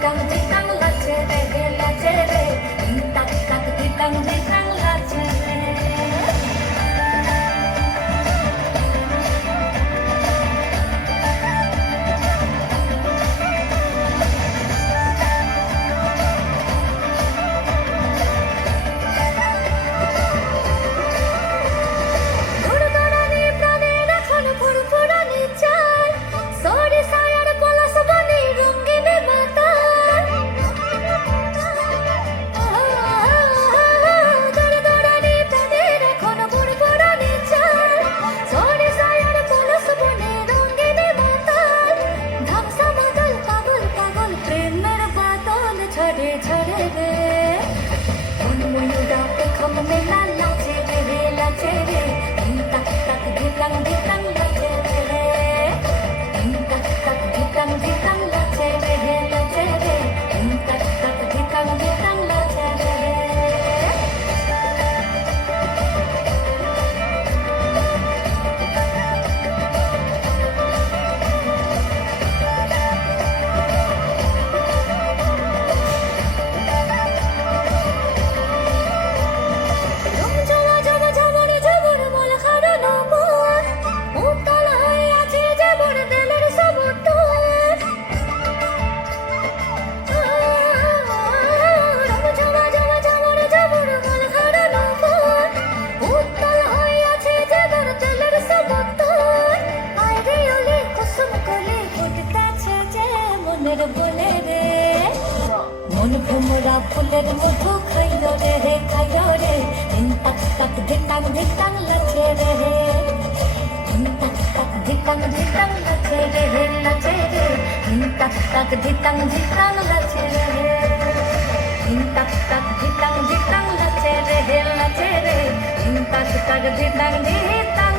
ধিতাং ধিতাং লাচে রে তাক তাক ধিতাং ধিতাং লাচে রে। মন ভোমরা ফুলের মধু খাইলো রে তাক তাক ধিতাং ধিতাং লাচে রে তাক তাক ধিতাং ধিতাং লাচে রে তাক তাক ধিতাং ধিতাং লাচে রে তাক তাক ধিতাং ধিতাং লাচে রে তাক তাক ধিতাং ধিতাং